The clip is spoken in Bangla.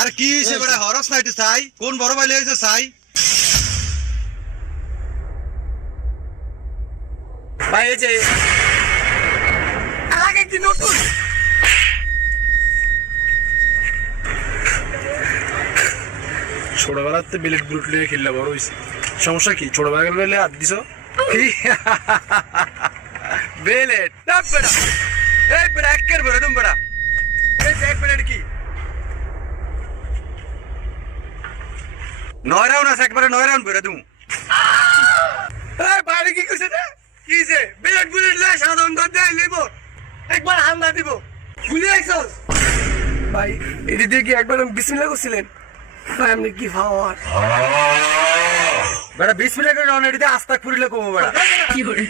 আর কি হয়েছে বেটা হরস নাইতে চাই কোন বড় ভাই হয়েছে চাই ভাই এই যে আগে কি নতুন ছোটবেলাতে বিলেট বুলেট লিয়ে খেললে বড় হয়েছে সমস্যা কি ছোটবেলা বেলে হাত দিছ বেলেট না বেটা এই বেটা একের বেটা তুমি বেটা এই এক বেলেট কি নয় রাউন্ড আছে একবারে 9 রাউন্ড বেটা তুমি এই বাইরে কি কইছে রে কিছে বেলেট বুলেট লে সাধারণ দর দেই লইব একবার হামলা দিব গুলি আইছস ভাই এটি দিয়ে কি একবার বিসমিল্লাহ করছিলেন ভাই আপনি কি পাওয়ার বেটা 20 মিনিট করে অন এডিতে আস্তাক পুরিলে কমো বেটা কি করে